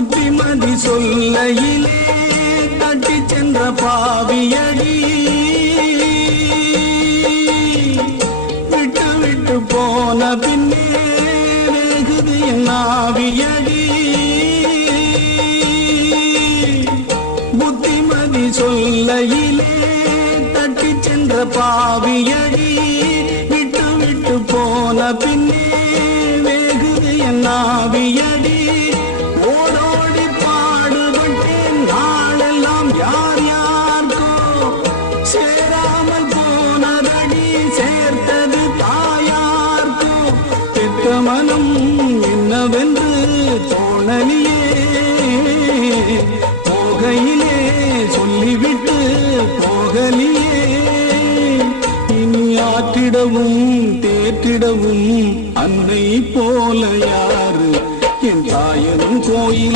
புத்திமதி சொல்லையிலே தட்டி சென்ற பாவியடி விட்டு விட்டு போன பின்னே வெகுது என் ஆவியடி புத்திமதி சொல்லையிலே தட்டி சென்ற பாவியடி விட்டு விட்டு போன பின்னே வெகுது என் ஆவியடி ஓடோடி பாடுபட்டேன் நாளெல்லாம் யார் யார்கோ சேராமல் போனதடி சேர்த்தது தாயார்கோ பெற்ற மனம் என்னவென்று தோணலியே போகையிலே சொல்லிவிட்டு போகலியே இனி ஆற்றிடவும் தேற்றிடவும் அன்னை போல யாரு என் தாயனும் கோயில்